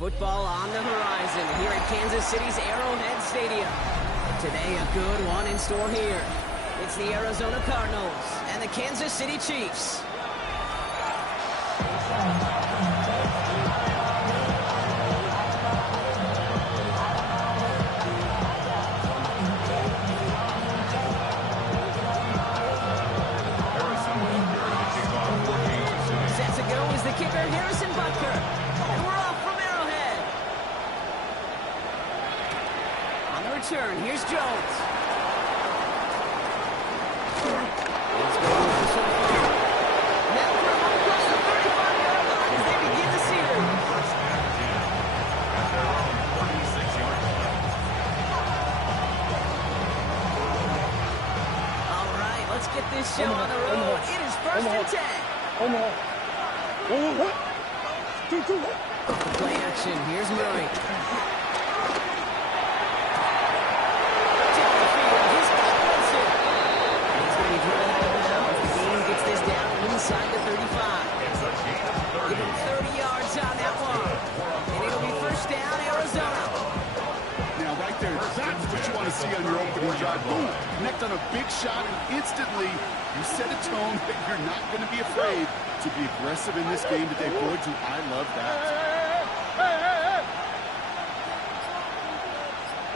Football on the horizon here at Kansas City's Arrowhead Stadium. Today, a good one in store here. It's the Arizona Cardinals and the Kansas City Chiefs. Set to go is the kicker, Harrison Butker. And we're off from Arrowhead. On the return, here's Jones. Let's go with the football. Now throw across the 35-yard line as they begin the series. First and 10 at their own 36-yard line. All right, let's get this show on the road. It is first and 10. Play action. Here's Murray. Down the field. He's got Wilson. And he's going to be driven out of bounds. The game gets this down inside the 35. It's a gain of 30. Give him 30 yards on that one. And it'll be first down, Arizona. Now, right there, that's what you want to see on your opening drive. Boom, connect on a big shot, and instantly you set a tone that you're not going to be afraid to be aggressive in this game today. Boy, do I love that.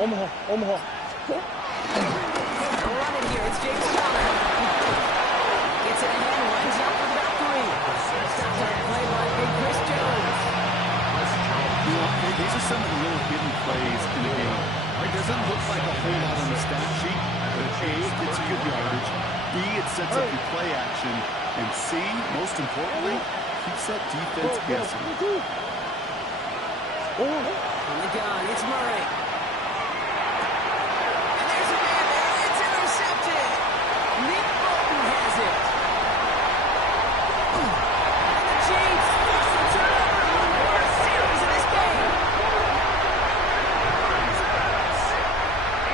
Omaha. We're running here. It's James Conner. Gets it ahead and runs out for about 3. Stopped on the play by Big Chris Jones. You know, these are some of the little hidden plays in the game. It doesn't look like a whole lot on the stat sheet, but A, it gets you good yardage, B, it sets up your play action, and C, most importantly, keeps that defense guessing. On the gun, it's Murray. And there's a man there. It's intercepted. Nick Bolton has it. And the Chiefs force the turnover. We're a series in this game.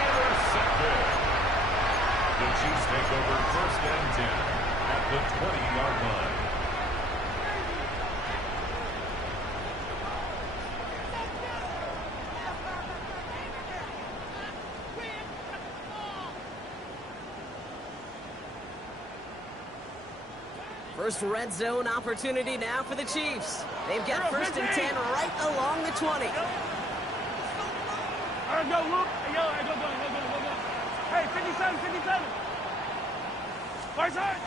Intercepted. The Chiefs take over first and 10 at the 20-yard line. First red zone opportunity now for the Chiefs. They've got first and 10 right along the 20. All right, go, Luke. Hey, go. Hey, 57. Far side.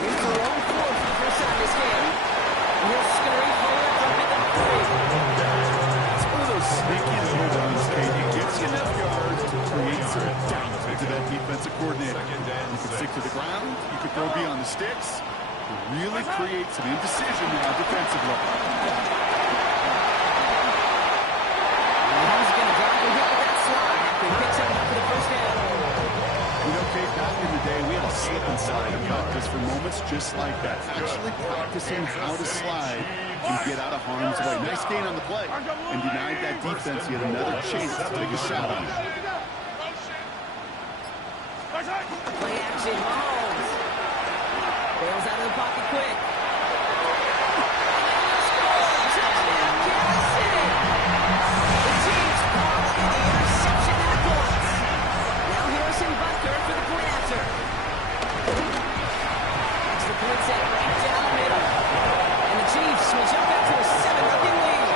Here's the long four for the first time this game. And he'll scurry forward from the 3. It's one of those sneaky little runs, Kate. It gets you enough yards to create some doubt to that defensive coordinator. You can stick to the ground. You can throw beyond the sticks. Really create some indecision now defensively. He's going to drive and hit with that slide after he picks up for the first down. You know, Kate, back in the day, we had a slip and slide in practice for moments just like that. Actually practicing how to slide and get out of harm's way. Nice gain on the play. And denied that defense yet another chance to take a shot on it. Play action, Mahomes. Bails out of the pocket quick. Touchdown, Kansas City. The Chiefs calling the interception and the points. Now Harrison Butker for the point after. Extra point set right down the middle. And the Chiefs will jump out to a 7-0 lead.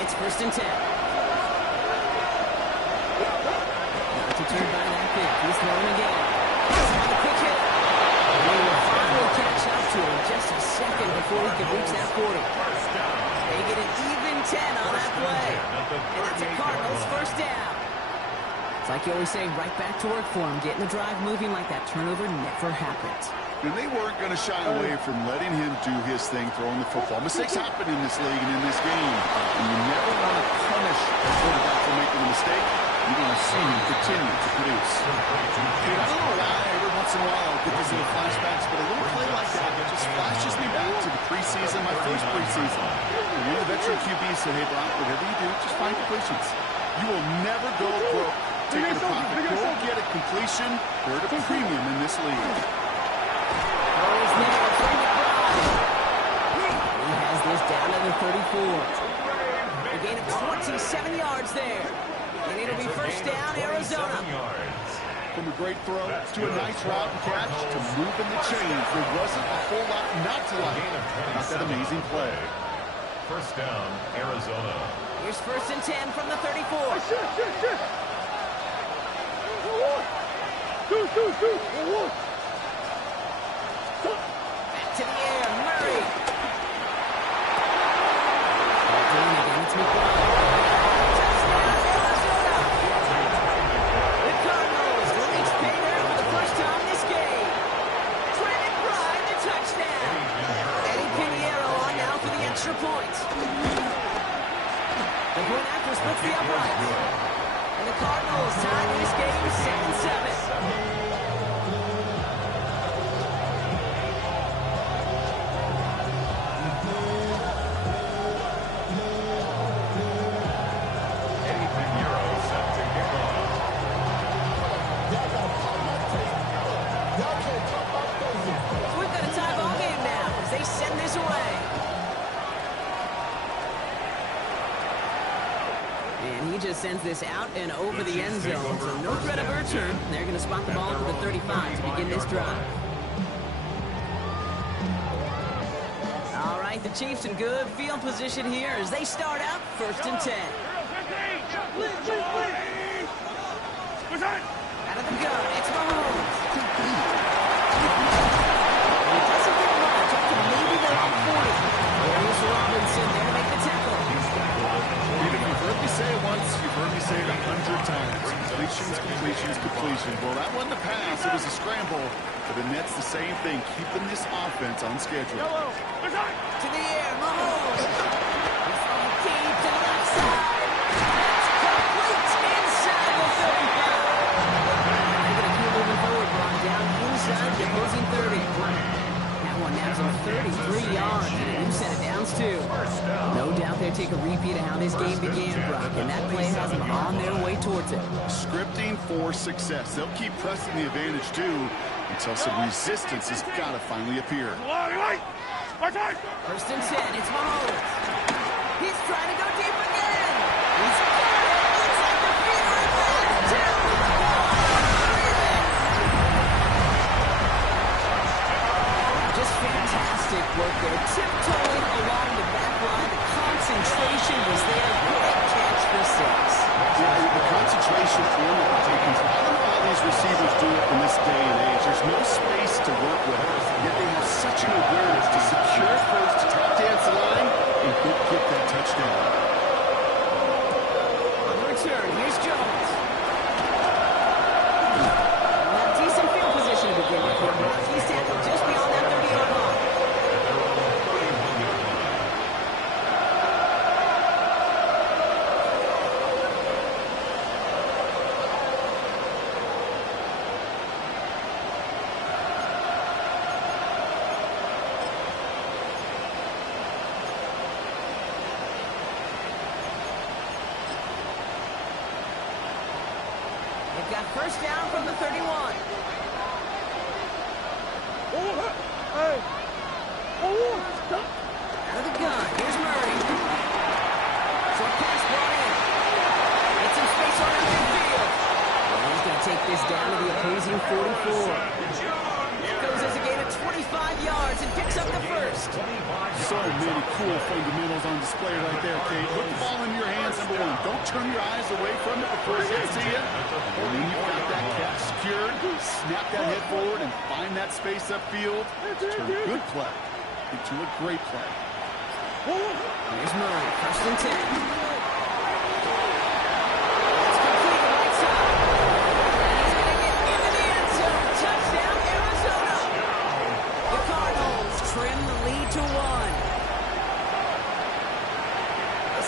It's first and 10. Not deterred by that pick. He's throwing again. He's on the quick hit. And they will finally catch up to him just a second before he could reach that 40. They get an even 10 on that play. And that's a Cardinals first down. Like you always say, right back to work for him, getting the drive moving like that turnover never happened. And they weren't going to shy away from letting him do his thing, throwing the football. Mistakes happen in this league and in this game. And you never want to punish a quarterback for making a mistake. You want to see him continue to produce. Dude, I don't know why every once in a while I'll get these little flashbacks, but a little play like that just flashes me back to the preseason, my first preseason. And one of the veteran QBs said, hey, Brock, whatever you do, just find completions. You will never go broke taking a profit. Go get a completion. They're at a premium in this league. He has this down to the 34. A gain of 27 yards there. And it'll be first down, Arizona. From a great throw to a nice route and catch to moving the chains. There wasn't a whole lot not to like about that amazing play. First down, Arizona. Here's first and 10 from the 34. Back to the air, Murray. Doing it again, it's McBride. Touchdown, Arizona. The Cardinals reach pay there for the first time this game. Trey McBride, the touchdown. Eddie Pinheiro on now for the extra point. The point after splits the uprights. And the Cardinals tie this game 7-7. Sends this out and over the end zone, so no threat of a return. They're going to spot the ball for the 35 to begin this drive. All right, the Chiefs in good field position here as they start out first and 10. Out of the gun, it's Mahomes. And it doesn't get much up to maybe the 40. There's Robinson there to make the tackle. You've heard me say it once, you've heard me say it 100 times. Completions. Well, that wasn't a pass, it was a scramble. But the Nets the same thing, keeping this offense on schedule. To the air, Mahomes. He's on the key to the left side. That's complete inside the 35. They're going to keep moving forward, brought down inside the opposing 30. That one now's on 33 yards, and a new set of downs, too. No doubt they'll take a repeat of how this game began, Brock, and that play has them on their way towards it. Scripting for success. They'll keep pressing the advantage, too, until some resistance has got to finally appear. First and 10, it's Mahomes. He's trying to go deep again. He's got it. Looks like the feeder at last, too. Just fantastic work there. Tiptoeing along the back line. The concentration was there. Great catch for 6. Yeah, the concentration on the taking. I don't know how these receivers do it in this day and age. There's no space to work with. Yet they have such an awareness to secure first, to tap dance the line, and get that touchdown. On the return, here's Jones. Well, decent field position to begin with here. He's tackled just beyond that 30-yard line. They've got first down from the 31. Out of the gun, here's Murray. Short pass brought in. Gets some space on the midfield. And he's going to take this down to the opposing 44. It goes as a gain of 25 yards and picks up the first. So many cool fundamentals on display right there, Kate. Put the ball in your hands, number one. Don't turn your eyes away from it before it gets to you. And then you've got that catch secured. Snap that head forward and find that space upfield. Turn a good play into a great play. Here's Murray, first and 10. It's complete right side.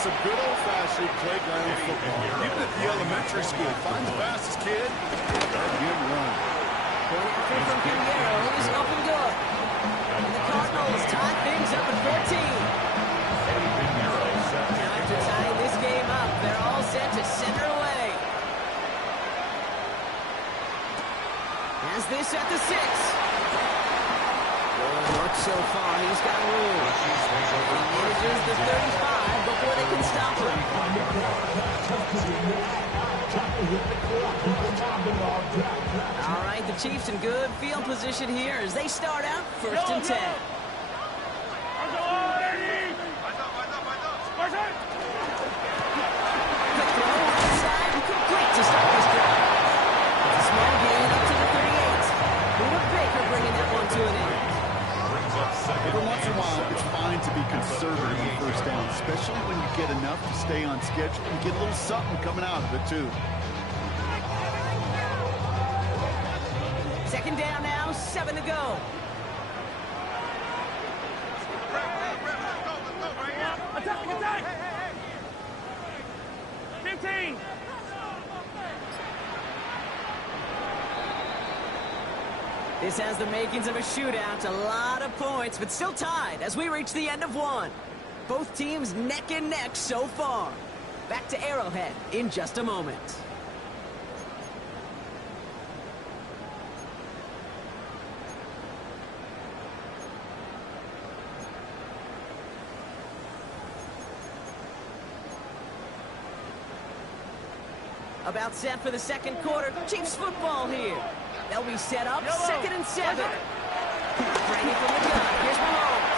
some good old-fashioned playground football. Even at the elementary school, find the fastest kid, and run. Going after from Guerrero, he's up and good. And the Cardinals tie things up at 14. Now after tying this game up, they're all set to center away. As this at the 6. Good work so far. He's got room. He manages the 35 before they can stop him. All right, the Chiefs in good field position here as they start out 1st and 10. Quick throw inside and complete to start this drive. It's a small gain up to the 38. Buda Baker bringing that one to an end. Every once in a while, it's fine to be conservative on first down, especially when you get enough to stay on schedule and get a little something coming out of it, too. 2nd down now, 7 to go. Attack, attack! 15! This has the makings of a shootout, a lot of points, but still tied as we reach the end of one. Both teams neck and neck so far. Back to Arrowhead in just a moment. About set for the 2nd quarter. Chiefs football here. They'll be set up 2nd and 7. Brady from the gun. Here's Mahomes.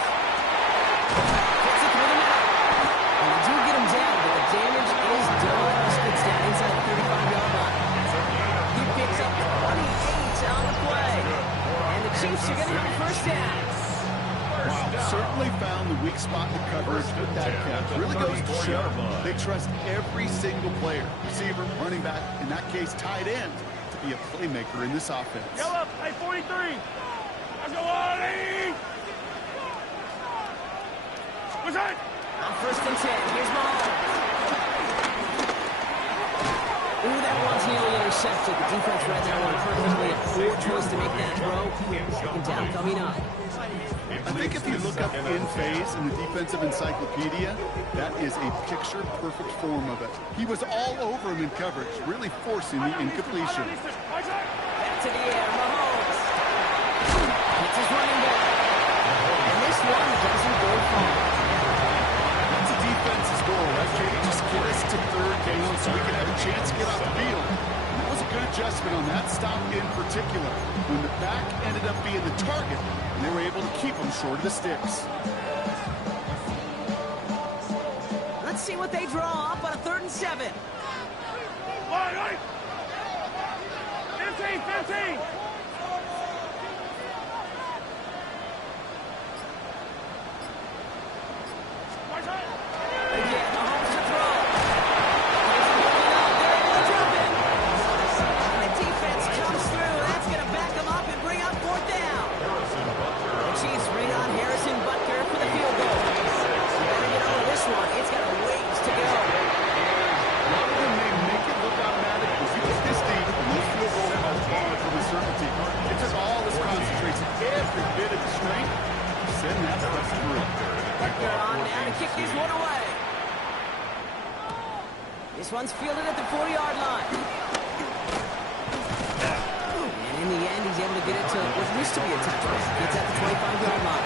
Gets it through the middle. And they do get him down, but the damage is done. Spits down inside the 35-yard line. He picks up 28 on the play. And the Chiefs are going to have a 1st down. Wow, certainly found the weak spot in coverage with that catch. Really goes to show they trust every single player, receiver, running back, in that case, tight end, to be a playmaker in this offense. Go up, hey, 43! Let's go, Ollie! What's that? On 1st and 10, here's Mahomes. Ooh, that one's nearly intercepted. The defense read that one perfectly. A poor choice to make that throw. 2nd down coming up. I think if you look up in phase in the defensive encyclopedia, that is a picture-perfect form of it. He was all over him in coverage, really forcing the incompletion. Back to the air, Mahomes. Hits his running back. And this one doesn't go far. That's a defense's goal, right, Katie? Just get us to 3rd down so we can have a chance to get off the field. And that was a good adjustment on that stop in particular, when the back ended up being the target, and they were able to keep him short of the sticks. Let's see what they draw up on a 3rd and 7. All right! 15, 15! Again, Mahomes to throw. He's moving up. They're able to drop it. And the defense comes through. That's going to back them up and bring up 4th down. The Chiefs bring on Harrison Butker for the field goal. Better get over this one. It's got a ways to go. A lot of them may make it look automatic, but you get this deep, and those field goals are far from a certainty. It took all this concentration, every bit of the strength, to send that press through. Butker on now to kick this one away. This one's fielded at the 4-yard line. And in the end, he's able to get it to what used to be a touchdown. Gets at the 25-yard line.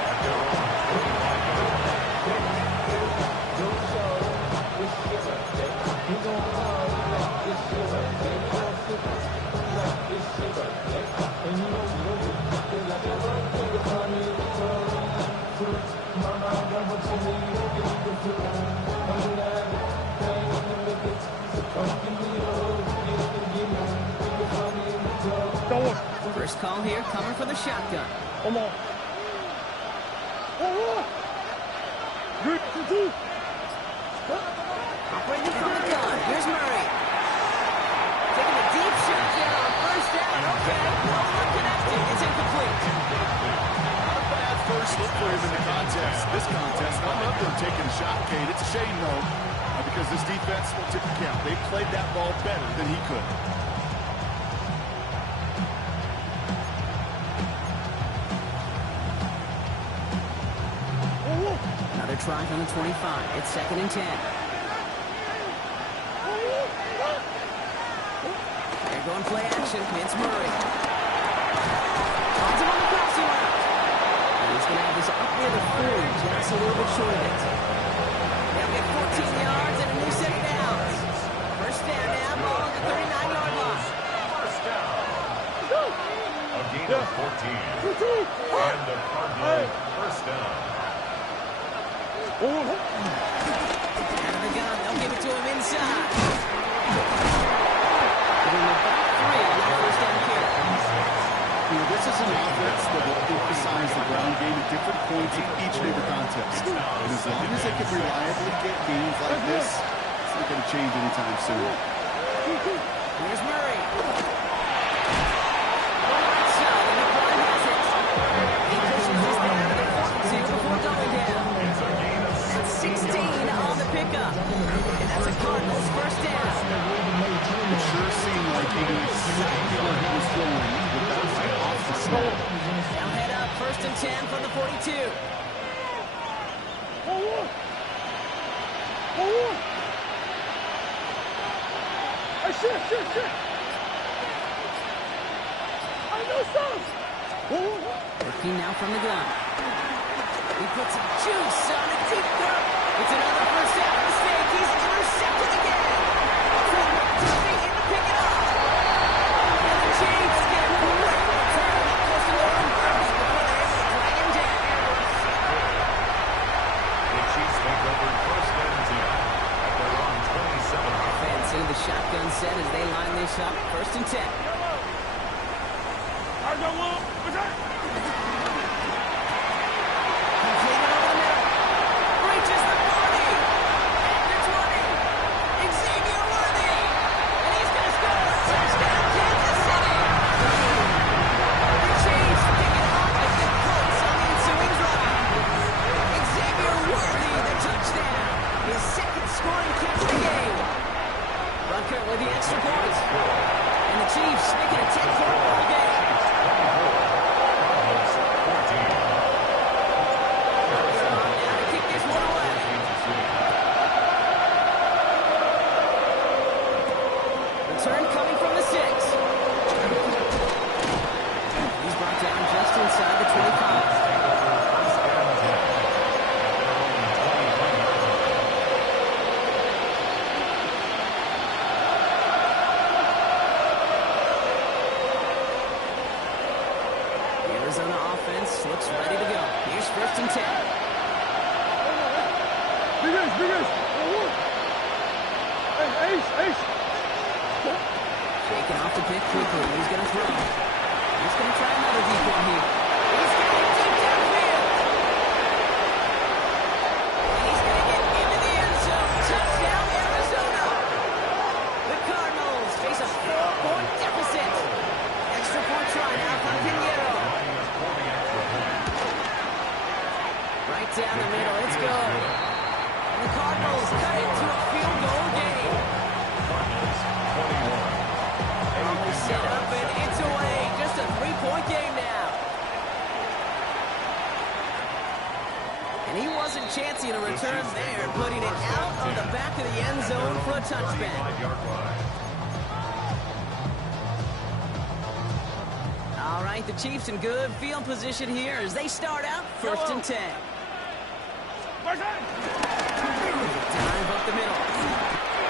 First call here, coming for the shotgun. Come on. Oh, good. Operating from the gun. Here's Murray. Taking a deep shot down on 1st down. Okay, no one connected. It's incomplete. Not a bad first look for him in the contest. This contest, I love them taking a shot, Kate. It's a shame, though. because this defense will tip the count. They played that ball better than he could. Another try from the 25. It's 2nd and 10. They're going play action. It's Murray. Finds him on the crossing route. And he's going to have this up near the 40, just a little bit short of it. They'll get 14 yards and a new set of downs. First down now, ball at the 39-yard line. First down. A gain of 14. And the Cardinals first down. Out of the gun. They'll give it to him inside. Giving him about 3 on that first down carry. You know, this is an offense that will emphasize the ground game at different points of each and every contest. And as long as they can reliably get games like this, it's not going to change anytime soon. Here's Murray. Right side, and McBride has it. He pushes this down to the 42 before going down. That's 16 on the pickup. And that's a Cardinals first down. It sure seemed like he knew exactly where he was going with that off the snap. Now head up, 1st and 10 from the 42. Working now from the gun. He puts some juice on a deep throw. It's another first down mistake. He's intercepted again. Duffy in to pick it up. And the Chiefs get a great return. Close to their own first before they're able to drag him down. The Chiefs take over first and 10 at their own 27. Offense in the shotgun set as they line this up. 1st and 10. Completed over the middle. Reaches the 40. At the 20. Xavier Worthy. And he's going to score. Touchdown, Kansas City. The Chiefs pick it up and get close on the ensuing drive. Xavier Worthy, the touchdown. His 2nd scoring catch of the game. Rucker with the extra point. And the Chiefs make it a 10-point ball game. Return coming from the 6. He's brought down just inside the 25. The Arizona offense looks ready to go. Here's 1st and 10. Shaking off the pick quickly. He's going to throw. He's going to try another deep one here. He's got it deep downfield. And he's going to get into the end zone. Touchdown, Arizona. The Cardinals face a 4-point deficit. Extra point try now from Pinheiro. Right down the middle. It's good. And the Cardinals cut into a field goal game. Set up and it's away. Just a 3-point game now. And he wasn't chancing a return there, putting it out on the back of the end zone for a touchback. All right, the Chiefs in good field position here as they start out 1st and 10. Dive up the middle.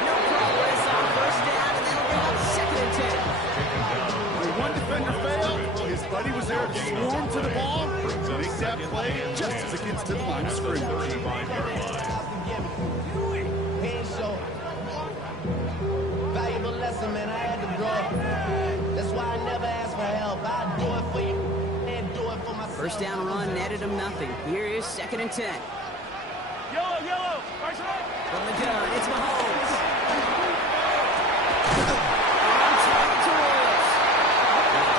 No progress on 1st down, and they'll bring up 2nd and 10. When one defender failed, his buddy was there to swarm to the ball, make that play just as it gets to the line of scrimmage. Valuable lesson, man. I had to grow up. That's why I never asked for help. I'd do it for you and do it for myself. First down run netted him nothing. Here is 2nd and 10. Yellow, right side. From the gun, it's Mahomes.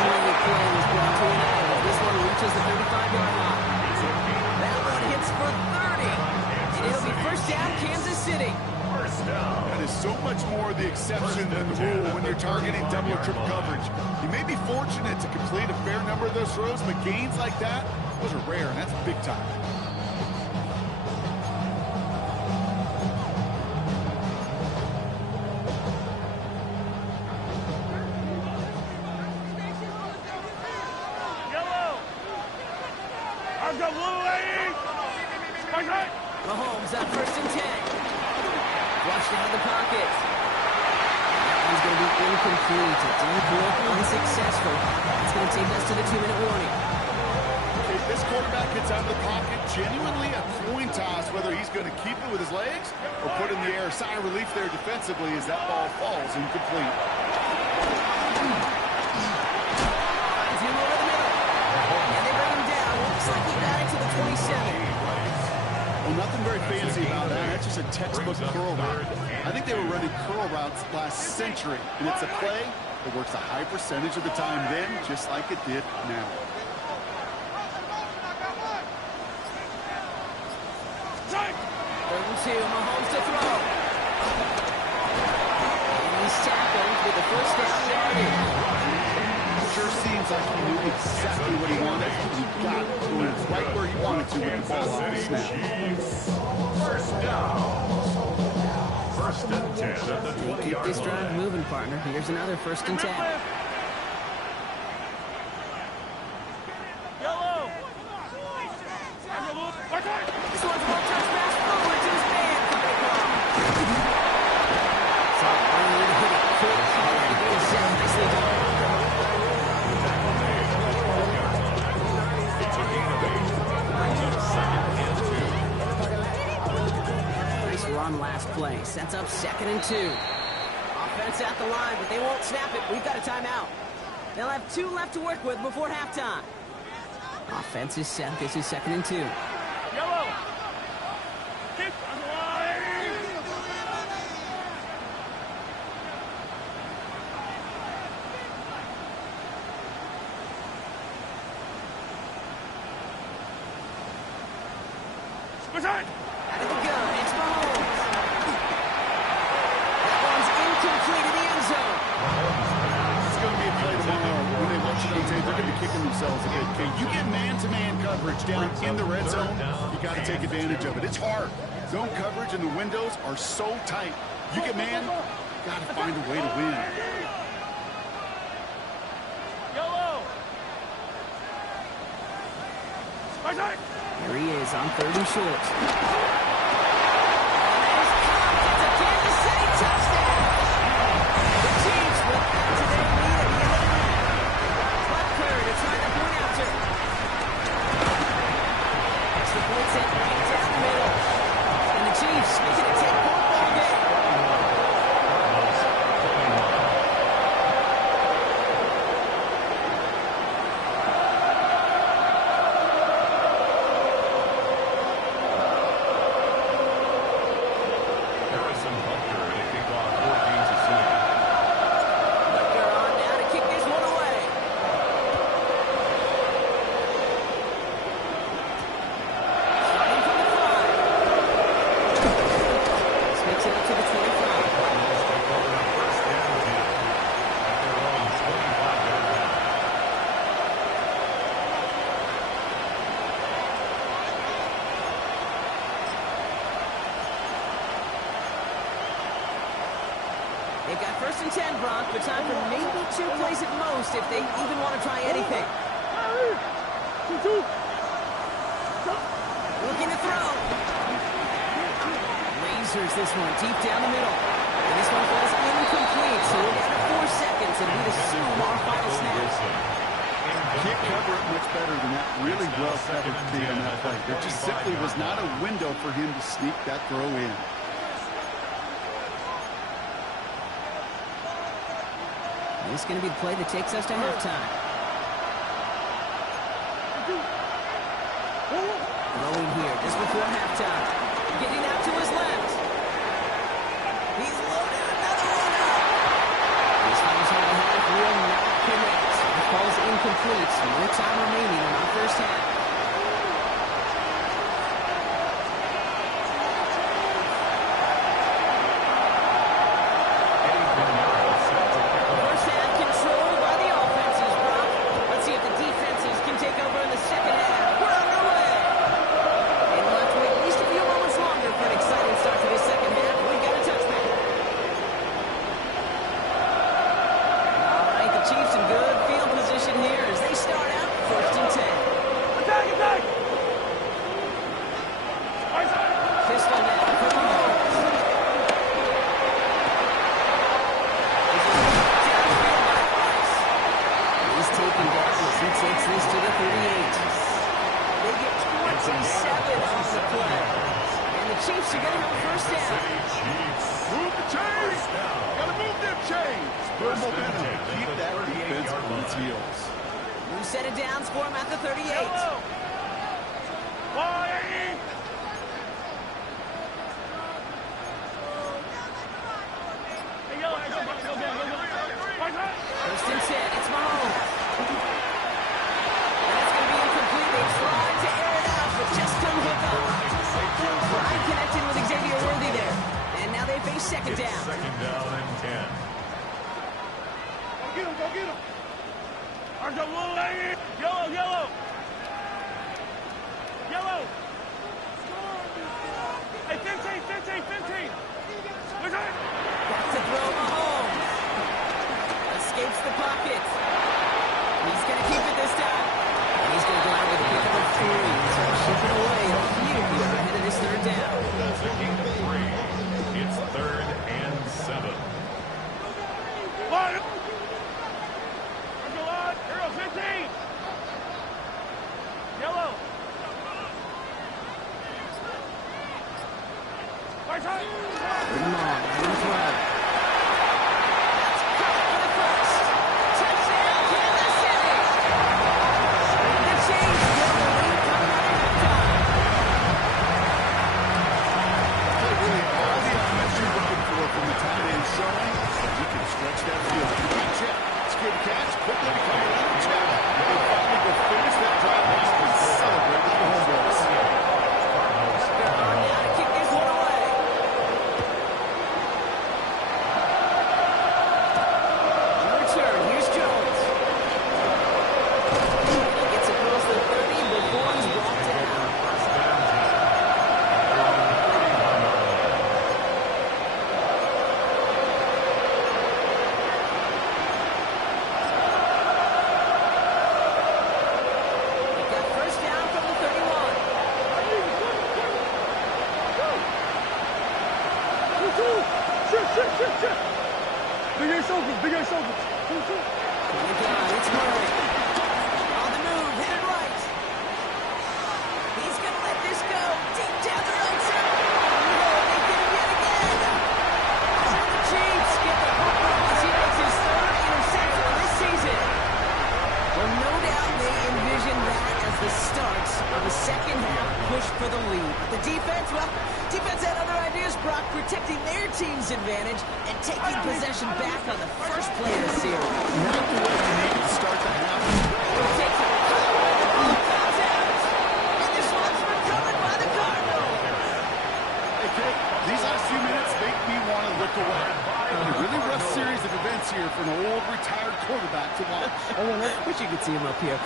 Three plays brought to an end. This one reaches the 35-yard line. That one hits for 30. And it'll be 1st down, Kansas City. First down. much more the exception than the rule when you're targeting double or triple coverage. You may be fortunate to complete a fair number of those throws, but gains like that, those are rare, and that's big time. Mahomes up 1st and 10. Flushed out of the pocket. That one's going to be incomplete. A deep look, unsuccessful. It's going to take us to the 2-minute warning. Okay, this quarterback gets out of the pocket, genuinely a coin toss whether he's going to keep it with his legs or put in the air. Sigh of relief there defensively as that ball falls incomplete. Finds him over the middle. And they bring him down. Looks like he got it to the 27. Well, nothing very fancy about that. That's just a textbook curl route. I think they were running curl routes last century, and it's a play that works a high percentage of the time then, just like it did now. Third and 2, Mahomes to throw. And he's tackled with the first down yardage. Sure seems like he knew exactly what he wanted. He got going right where he wanted to with the ball off the snap. First down. 1st and 10 at the 20-yard line. Keep this drive moving, partner. Here's another 1st and 10. This one's one touch pass forward to his man. So, one need to hit it quick, hard, to get it set. Nicely done. It's a gain of 8. Brings up 2nd and 2. Nice run last play. Sets up 2nd and 2. Offense at the line, but they won't snap it. We've got a timeout. They'll have 2 left to work with before halftime. Offense is set. This is 2nd and 2. Yellow. Keep on the line. Switch it. Out of the gun, it's Mahomes. That one's incomplete in the end zone. It's going to be a play tomorrow. When they watch it on tape, they're going to be kicking themselves a bit. Okay, you get man-to-man coverage down in the red zone, you got to take advantage of it. It's hard. Zone coverage and the windows are so tight. You get man, you got to find a way to win. Yellow. Switch it. Here he is on 3rd and short. It's a Kansas City touchdown. The Chiefs will add to their lead at the end of the half. Butker to try to point after. Extra point sent right down the middle. And the Chiefs making a 10-point ball game. Harrison Butker at a kickoff 4 games a season. Butker on now to kick this one away. Starting from the 5. This makes it up to the 25. Let's take over on 1st and 10 at their own 25-yard line. They've got 1st and 10, Bronx, but time for maybe 2 plays at most if they even want to try anything. Looking to throw. Lasers this one deep down the middle. And this one falls incomplete, so we're down to 4 seconds, and we'd assume our final snap. Can't cover it much better than that. Really well covered on that play. There just simply was not a window for him to sneak that throw in. This is going to be the play that takes us to halftime. Throwing here just before halftime. Getting out to his left. He's loaded another one up. This fires out of half will not connect. The ball's incomplete. So no time remaining in our first half. on the play. And the Chiefs are going to have a first down. Move the chains. Gotta move them chains. Spur momentum. Keep that defense on its heels. New set of downs for him at the 38. First and 10, it's Mahomes. And that's going to be incomplete. They tried to air it out, but just couldn't hook up. Line connected with Xavier Worthy there. And now they face second down. Second down and 10. Go get him. There's a little lady. Yellow. Hey, 15. Where's that? Back to throw Mahomes. Escapes the pocket. He's going to keep it this time. And he's going to go out with a pick up of 3. So shipping away a few here ahead of this third down. That's a gain of 3. It's third and 7. What? There's a lot. Hero 15. Yellow. Right side. Come on, run throw. That's caught for the first. Touchdown, Kansas City. The Chiefs get the lead coming out of halftime. Really, all the elements you're looking for from the tight end showing, you can stretch that field. Good check. It's a good catch. Quickly to come around and check. They'll finally go finish that drive off and celebrate with the home boys. Now to kick this one away. On return, here's Jones. And he gets across the 30 before he's brought down. He got first down from the 31. Shit. Big ass shoulders. On the gun, it's Murray. On the move, headed right. He's going to let this go. Deep down the right side. No, they did it yet again. So the Chiefs get the hook as he makes his third interception of this season. Well, no doubt they envisioned that as the start of the second half push for the lead. The defense had other ideas, Brock, protecting their team's advantage and taking possession back on the first play of the series. Not the way you need to start the half. Takes it. Ball comes out. And this one's recovered by the Cardinals. Hey, Kate, these last few minutes make me want to look away. A really rough series of events here for an old retired quarterback to watch. Wish you could see him up here.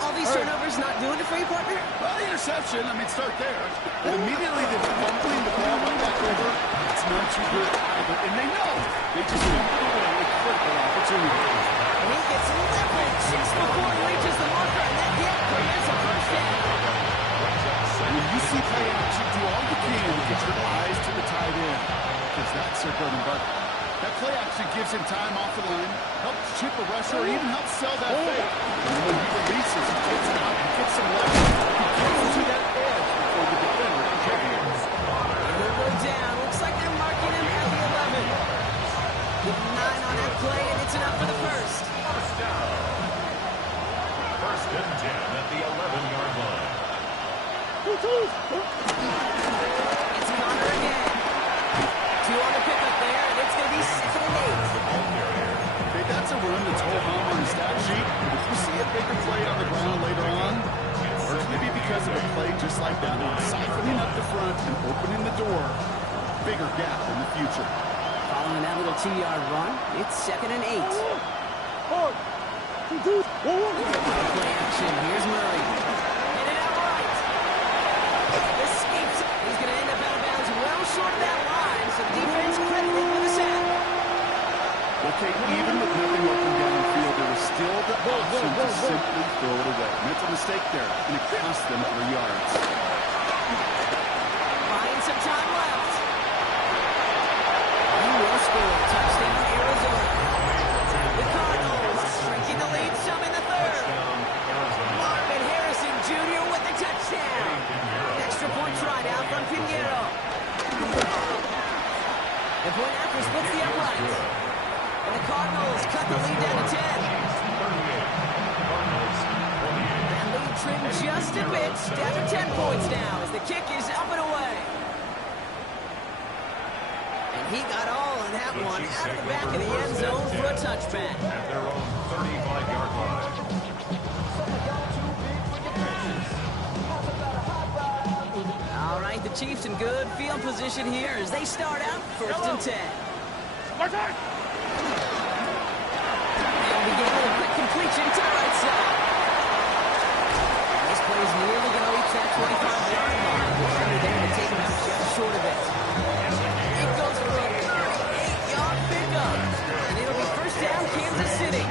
All these turnovers not doing it for you, partner? Well, the interception, start there. And immediately they're fumbling the ball right back over. It's not too good either. And they know. They just fumbled away with critical opportunity. And he gets leverage just before he reaches the marker, and that hit prevents a first down. When you see play action, do all you can to get your eyes to the tight end. Because that's their bread and butter. That play action gives him time off the line, helps chip a rusher, or even helps sell that fake. And when he releases, he gets it out and gets some leverage. He gets to that edge before the defender can check it. And he'll go down. Looks like they're marking him at the 11. With 9 on that play, and it's enough for the first. First down. First and 10 at the 11-yard line. It's Connor again. 2 on the pickup there, and it's going to be 2nd and 8. Okay, that's a run that's hold on the stat sheet. If you see a bigger play on the ground later on, or maybe because of a play just like that one, siphoning up the front and opening the door, bigger gap in the future. Following that little 2-yard run, it's 2nd and 8. Play action, here's Murray. Hit it out right. Escapes it. He's going to end up out of bounds well short of that line, so defense credited with the sack. Okay, even with nothing open downfield, there was still the option to simply throw it away. Mental mistake there, and it cost them 3 yards. Buying some time left. He will score. Touchdown, Arizona. The Cardinals shrinking the lead some in the third. Marvin Harrison Jr. with the touchdown. The point after splits the uprights. And the Cardinals cut the lead down to 10. That lead trimmed just a bit, down to 10 points now as the kick is up and away. And he got all of that one out of the back of the end zone for a touchback. At their own 35-yard line. All right, the Chiefs in good field position here as they start out first and 10. And begin with a quick completion to the right side. This play is nearly going to reach that 25-yard line. The defender there to take him out just short of it. It goes for a 38-yard pickup. And it'll be first down, Kansas City.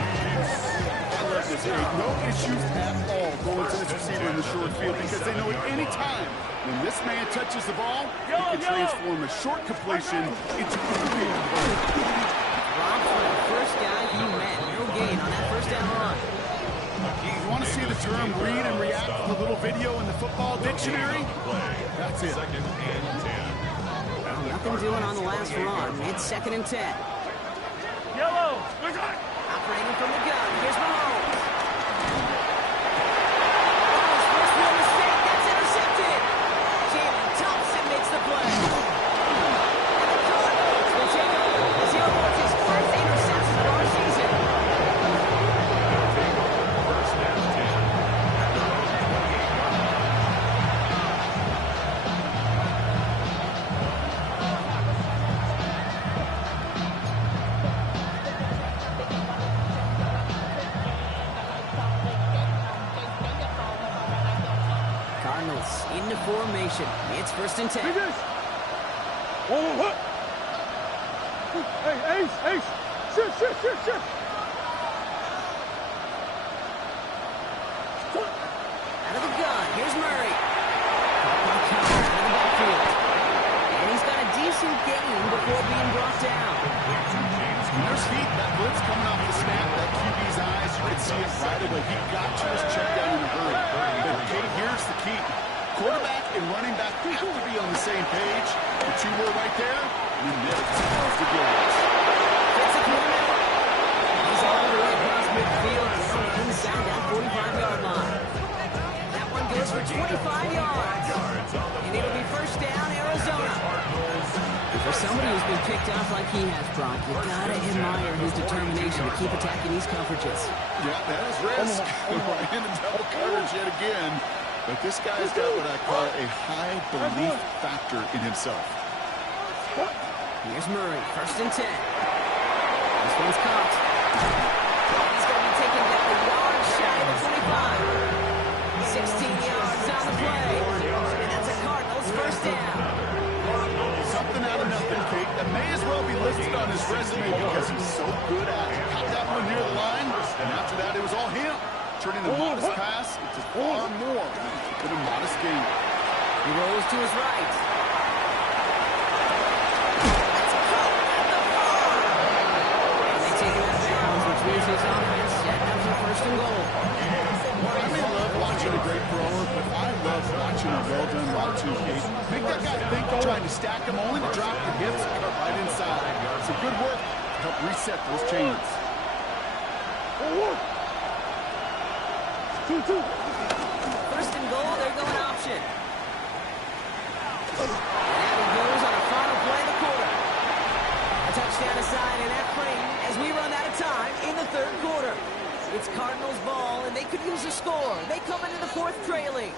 No issues at all going to this receiver in the short field because they know at any time when this man touches the ball, he can transform a short completion into a big play. Robbed for the first guy he met. No gain on that first down run. You want to see the term read and react to the little video in the football dictionary? That's it. Second and 10. Nothing doing on the last run. It's second and 10. Yellow. Operating from the gun. Here's Mahomes. Mahomes' first real mistake. That's intercepted. Jalen Thompson makes the play. And the Cardinals will take over as he awards his first interception of our season. First and 10. At their own 28-yard line. Cardinals into formation. It's first and 10. What? Hey, Ace. Shift. Out of the gun. Here's Murray. Caught by Counter out of the backfield. And he's got a decent gain before being brought down. There's heat. That blitz coming off the snap, that QB's eyes, you can see it right away. He got to his check down in a hurry. But Kate, here's the key. Quarterback and running back have to be on the same page. The two were right there, and then it's the yards. Gets it to the middle. He's all the way across midfield and inside that 45-yard line. That one goes for 25 yards. And it'll be first down, Arizona. For somebody who's been picked off like he has, Brock, you gotta admire his determination to keep attacking these coverages. Yeah, that is risk. Right into double coverage yet again. But this guy's got what I call a high belief factor in himself. Here's Murray, first and 10. This one's caught. He's going to be taken down a yard shy of the 25. 16 yards on the play. And that's a Cardinals first down. Something out of nothing, Kate. That may as well be listed on his resume because he's so good at it. Got that one near the line, and after that, it was all him. Turning a modest pass into far more than a modest game. He rolls to his right. That's caught at the 4. And they take him out of bounds, which means his offense set up for first and goal. I may love watching a great thrower, but I love watching a well-done route too, Kate. Make that guy think you're trying to stack him only to drop the hips and cut right inside. Some good work to help reset those chains. First and goal, they're going option. And he goes on a final play of the quarter. A touchdown aside in that frame as we run out of time in the third quarter. It's Cardinals ball, and they could use a score. They come into the fourth trailing.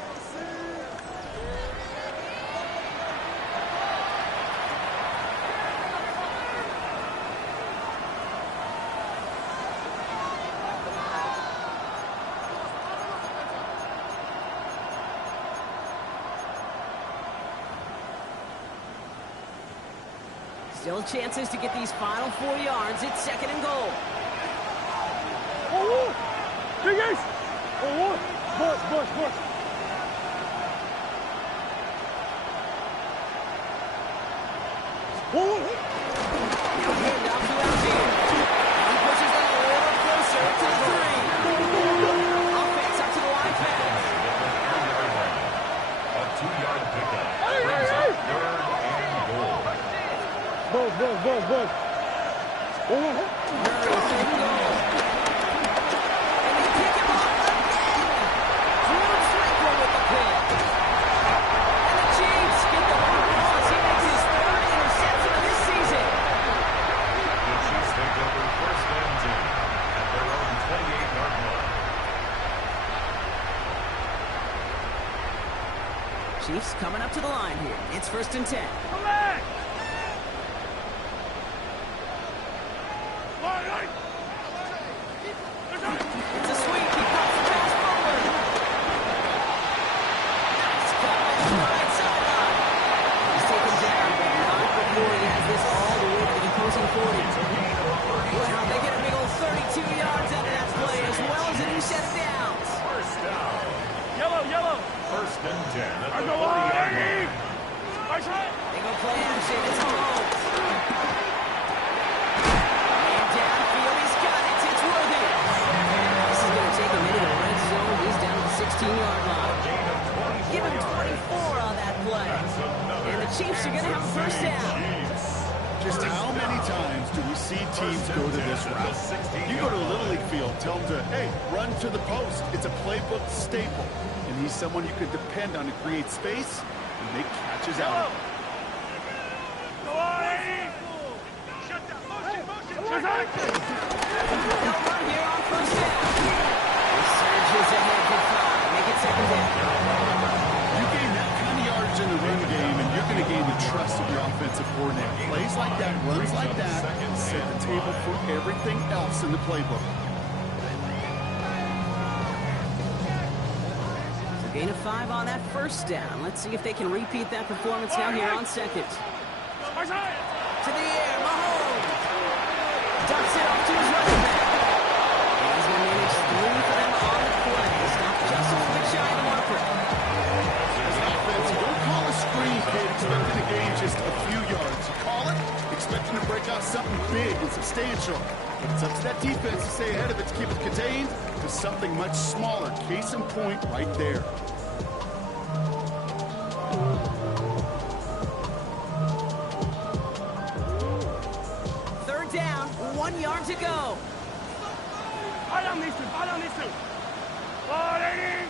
Still chances to get these final 4 yards. It's second and goal. Big Ace. Bush. Now hand off to Algier. He pushes them a little closer to the 3. Offense up to the line pass. A 2-yard pickup. Brings up third and goal. Chiefs coming up to the line here. It's 1st and 10. Come back! It's a sweep. He pops the pass forward. Nice coverage to the right sideline. He's taken down, but not before he has this all the way to the opposing 40. Wow, they get a big old 32 yards out of that play, as well as a new set of downs. First down. Yellow. 1st and 10 at I the go 40-yard on. line. Nice hit. They go play action. It's Mahomes. Man downfield. He's got it. It's worthy. This is going to take him into the red zone. He's down to the 16-yard line. Gain of 24 Give him 24 on that play. That's another And the Chiefs are going to have a first down. Chiefs. Just how many times do we see teams go to this route? You go to a Little League field, tell them to, hey, run to the post. It's a playbook staple. And he's someone you can depend on to create space and make catches out of. Go on. Shut down. Motion. They'll run here on first down. He surges ahead to 5. Make it 2nd down. You gain that kind of yardage in the run game, and you're going to gain the trust of your offensive coordinator. Plays like that, runs like that, set the table for everything else in the playbook. So gain of 5 on that first down. Let's see if they can repeat that performance now here on 2nd. Nice hit. To the air, Mahomes. Dumps it off to his running back. And he's going to manage 3 for them on the play. Stop just a little bit shy of the marker. As an offense, you don't call a screen, kid, expecting to gain just a few yards. You call it, expecting to break out something big and substantial. But it's up to that defense to stay ahead of it, to keep it contained to something much smaller. Case in point right there. Third down, 1 yard to go. I don't need to. Ball 80.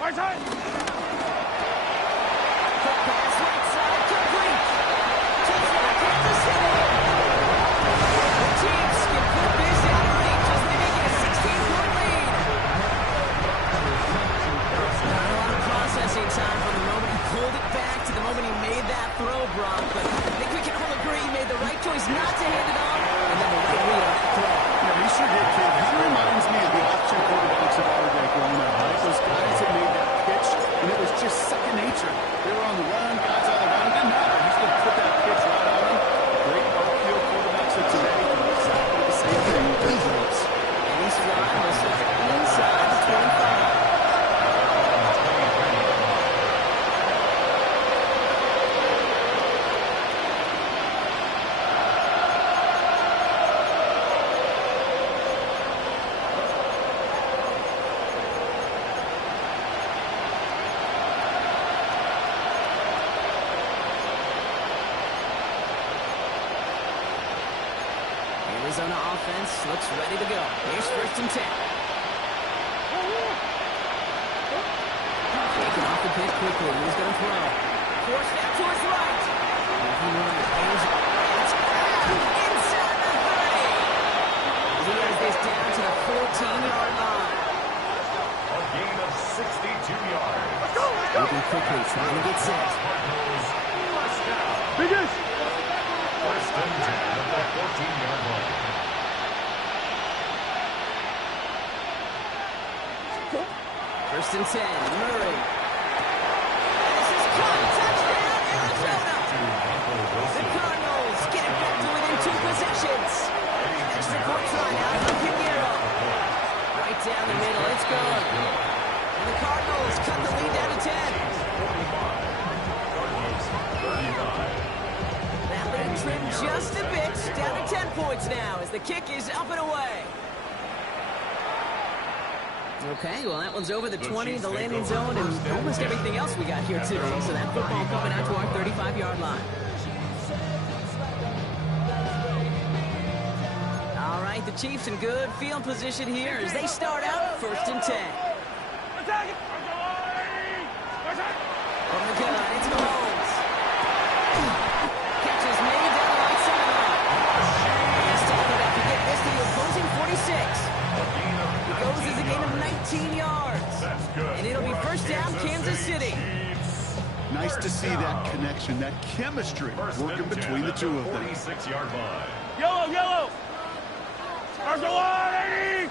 Nice hit. Quick pass right side, complete. Touchdown, Kansas City. The Chiefs can put this out of reach as they make it a 16-point lead. Not a lot of processing time from the moment he pulled it back to the moment he made that throw, Brock. But I think we can all agree he made the right choice not to hand it off, and then the right read on that throw. Yeah, he sure did, kid. He reminds me of the option quarterbacks of our day growing up. Right? Those guys that made that pitch, and it was just second nature. They were on the run, guys on the run. It didn't matter. He's going to put that pitch right on them. Great off-field quarterbacks of today do exactly the same thing with their throws. And he's flying this inside the 25. Arizona offense looks ready to go. Here's 1st and 10. Taking off the pitch quickly. He's going to throw. Force that to his right. Moving right. Hands it. It's grabbed inside the 30. He has this down to the 14-yard line. A gain of 62 yards. Moving quickly, trying to get set. Cardinals, first down. Biggest. 1st and 10 at the 14-yard line. First and 10, Murray. This is caught. Touchdown, Arizona. The Cardinals get it back to within 2 possessions. Extra point try now from Pinheiro. Right down the middle, it's good. And the Cardinals cut the lead down to 10. Cardinals, 35. That lead trimmed just a bit, down to 10 points now as the kick is up and away. Okay, well, that one's over the 20, the landing zone, and almost everything else we got here today. So that football coming out to our 35-yard line. All right, the Chiefs in good field position here as they start out 1st and 10. From the gun, it's Mahomes. Catches made down the right sideline. He's taking back to get this to the opposing 46. It goes as a gain of 19 yards. And it'll be 1st down, Kansas City. Nice to see that connection, that chemistry working between the two of them. 46-yard line. Yellow, yellow. There's the line, 80.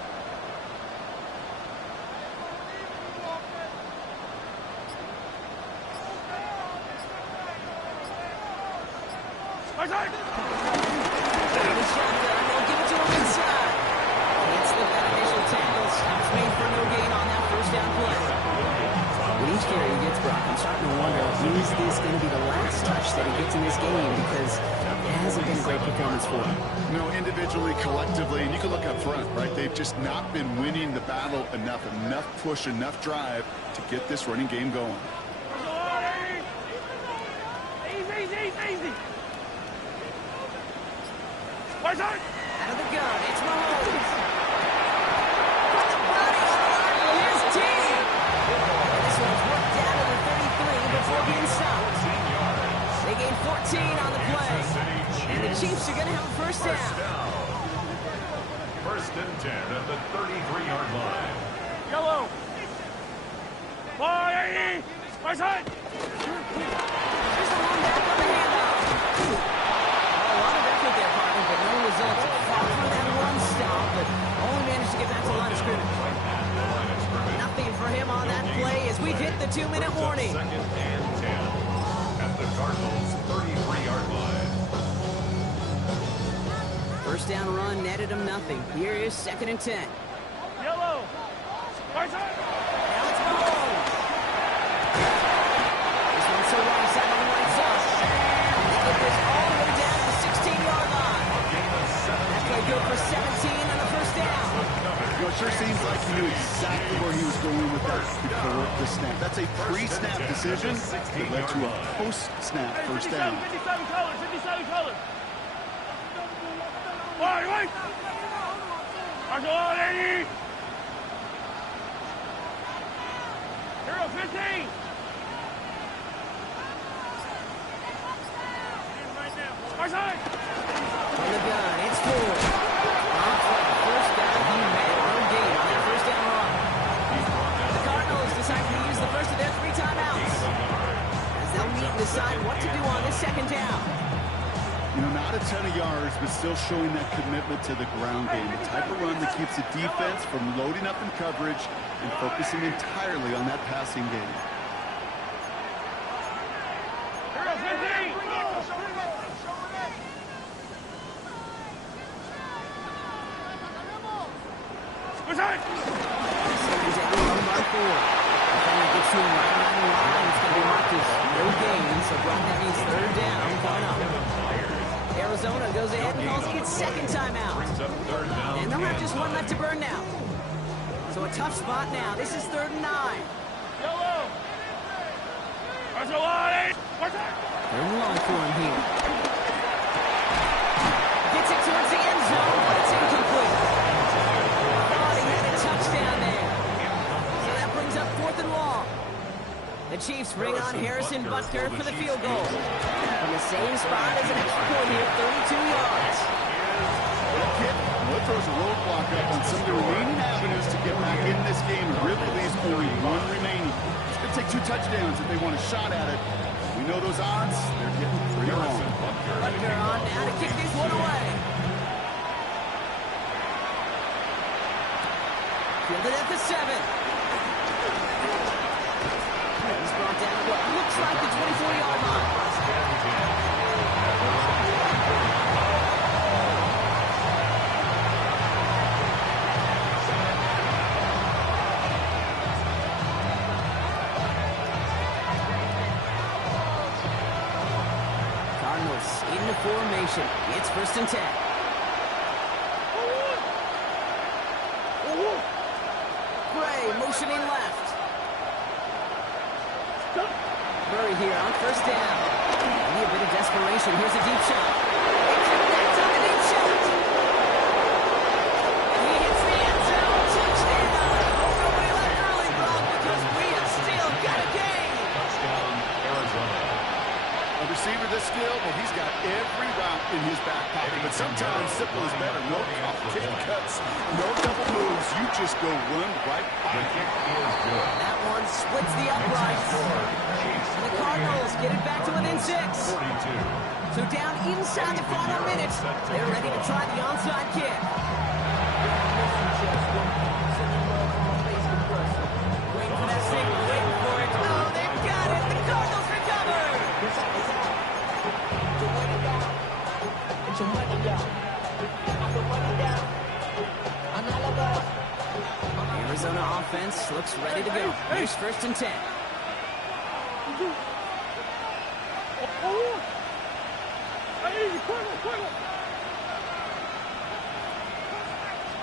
Shotgun, they'll give it to him inside. Can't slip that initial tackle. Stops made for no gain on that 1st down play. With each carry he gets, Brock, I'm starting to wonder, is this going to be the last touch that he gets in this game? Because it hasn't been a great performance for him. No, individually, collectively, and you can look up front, right? They've just not been winning the battle enough push, enough drive to get this running game going. Easy. Out of the gun, it's Mahomes. Put the body on the line for his team. And this one's worked down to the 33 before being stopped. They gain 14 on the play. And the Chiefs are going to have a 1st down. 1st and 10 at the 33-yard line. Yellow. Ball, 80. Right side. Here's the one back on the handoff. A lot of effort there, partner, but no results. Fought through that one stop, but only managed to get back to the line of scrimmage. Nothing for him on that play as we've hit the 2-minute warning. 2nd and 10 at the Cardinals' 33-yard line. 1st down run netted him nothing. Here is 2nd and 10. Yellow. Right side. Now it's Mahomes. This one's so right side on the right side. They get this all the way down to the 16-yard line. That play good for 17 on the 1st down. You know, it sure seems like he knew exactly where he was going with that before the snap. That's a pre-snap decision that led to a post-snap 1st down. 57 colors, 57 colors. Wait. There's the line, 80. Hero 15. Right side. From the gun, it's Ford. On play, 1st down, he made no gain on that 1st down run. The Cardinals decided to use the first of their 3 timeouts as they'll meet and decide what to do on this 2nd down. You know, not a ton of yards, but still showing that commitment to the ground game. The type of run that keeps the defense from loading up in coverage and focusing entirely on that passing game. Hero 15. Right side. 2nd down, run by Ford. Defender gets to him right on the line. It's going to be marked as no gain, so Brock, that means 3rd down coming up. Arizona goes ahead and calls it its 2nd timeout. And they'll have just one left to burn now. So a tough spot now. This is 3rd and 9. Yellow. There's the line, 8. Right side. 3rd and long for him here. Gets it towards the end zone, but it's incomplete. Thought he had a touchdown there. So that brings up 4th and long. The Chiefs bring on Harrison Butker for the field goal. From the same spot as an extra point here, 32 yards. What throws a roadblock up on some of the remaining avenues to get back in this game and really leaves only one remaining. It's going to take 2 touchdowns if they want a shot at it. We know those odds, they're getting pretty long. Butker on now to kick this one away. Fielded at the 7. He's brought down what looks like the 24-yard line. Cardinals into formation. It's 1st and 10. Gray motioning left. Murray here on first down. Maybe a bit of desperation. Here's a deep shot. They connect on the deep shot. And he hits the end zone. Touchdown. Nobody left early, Brock, because we have still got a game. Touchdown, Arizona. A receiver this skilled, well, he's got every route in his back pocket, but sometimes simple is better. No complicated cuts, no double moves. You just go run right by The kick is good. That one splits the uprights. And the Cardinals get it back to within 6. 42. So down inside the final minute, they're ready to try the onside kick. Waiting for that signal, waiting for it. Oh, they've got it. The Cardinals recovered. The Arizona offense looks ready to go. Here's first and 10.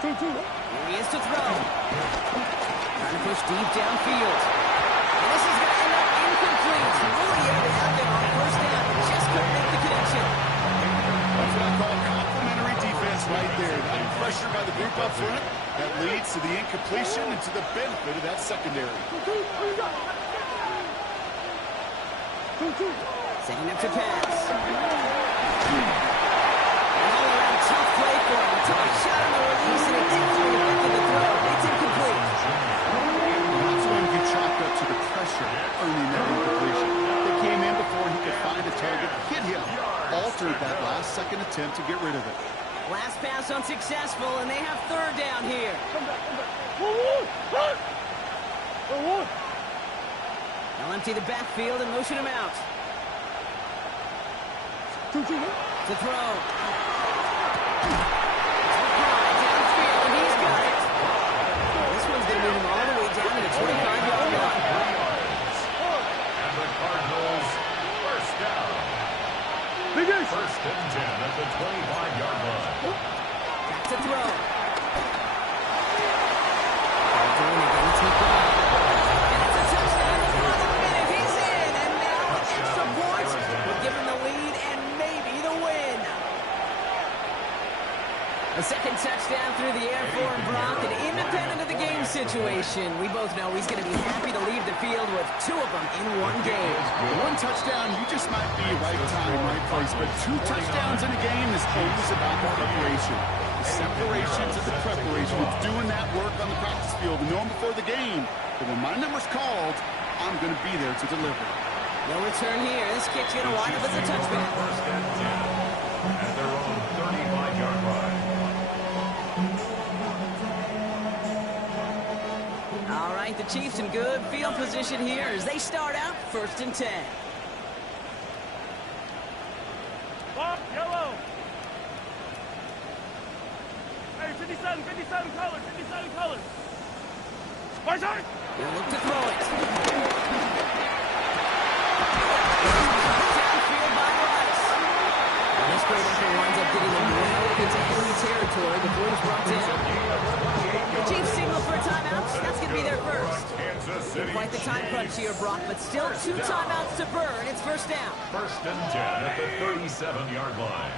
Here he is to throw. Trying to push deep downfield. And this is going to end up incomplete. Really had it out there on first down. Just couldn't make the connection. That's what I call complimentary defense right there. That pressure by the group up front, that leads to the incompletion and to the benefit of that secondary. Setting up to pass. All around tough play for him. Took a shot on the release and it definitely affected the throw. It's incomplete. That's when you chalk up to the pressure earning that incompletion. They came in before he could find a target, hit him, altered that last second attempt to get rid of it. Last pass unsuccessful, and they have third down here. They'll empty the backfield and motion him out. To throw. Downfield, and he's got it. This one's going to move him all the way down to the 25-yard line. And the Cardinals first down. First and 10 at the 25-yard line. Back to throw. Doing again to throw. And it's a touchdown. Another minute. He's in. And now an extra point will give him the lead and maybe the win. A second touchdown through the air for him, Brock, and independent of the game situation. We both know he's going to be happy to leave the field with 2 of them in one game. One touchdown, you just might be right time, right place, but 2 touchdowns in a game is always about the preparation. The separation to the preparation. It's doing that work on the practice field and knowing before the game that when my number's called, I'm going to be there to deliver. No return here. This kick's going to wind up as a touchback. First and 10 at their own 35-yard line. All right, the Chiefs in good field position here as they start out first and 10. Yellow. Hey, 57 colors, 57 colors. My turn. They'll look to throw it. Downfield by Rice. And this great effort winds up getting them well into enemy territory before he's brought down. The Chiefs signal for a timeout. That's going to be their first. Kansas City Quite the time crunch here, Brock, but still 2 timeouts to burn. It's first down. First and 10 at the 37-yard line.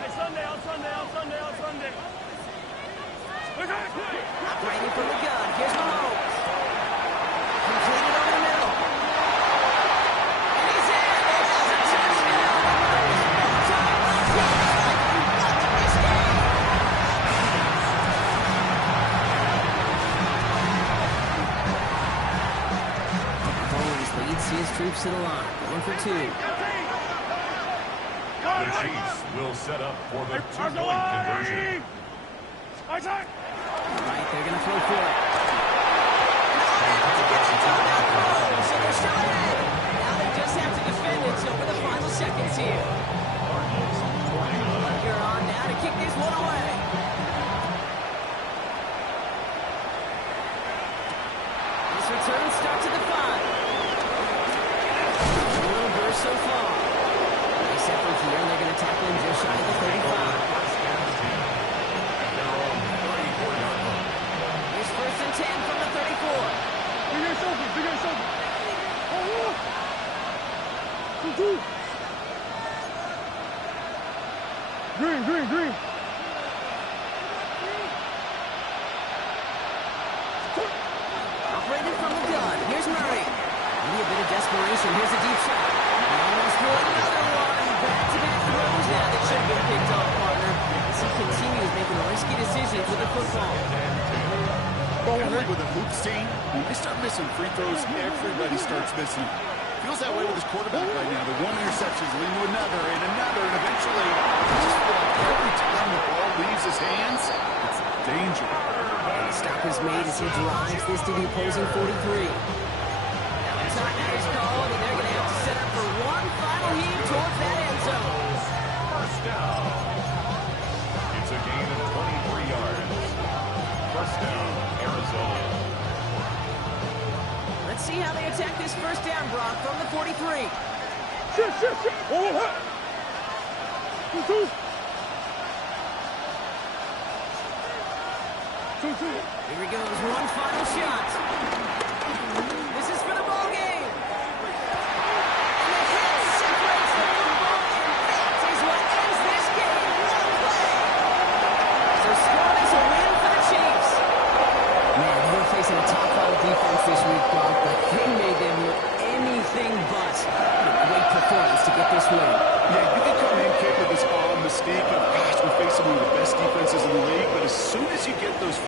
Hey, Sunday. Operating from the gun. Here's Mahomes. Completed over the middle. And he's in. There's a touchdown. Mahomes leads his troops to the line. Going for 2. The Chiefs will set up for the 2-point conversion. My turn. All right, they're going to throw for it. So they're still ahead. Now they just have to defend it over the final seconds here. You're on now to kick this one away. This return starts at the 5. A little burst so far. Nice effort here. They're going to tackle him just shy of the 35. Here's first and 10 from the 35. Here's Murray. Maybe a bit of desperation. Here's a deep shot. Almost for another one. Back-to-back throws now that should have been picked off, partner. As he continues making risky decisions with the football. With a hoops team, when they start missing free throws, everybody starts missing them. Feels that way with his quarterback right now. The one interception leading to another, and eventually, just feel like every time the ball leaves his hands, it's danger. And the stop is made as he drives this to the opposing 43. Now the timeout is called, and they're going to have to set up for one final heave towards that end zone. First down. It's a gain of 23 yards. First down, Arizona. Let's see how they attack this first down, Brock, from the 43. Shit. Oh, Here he goes, one final shot. This is for the ball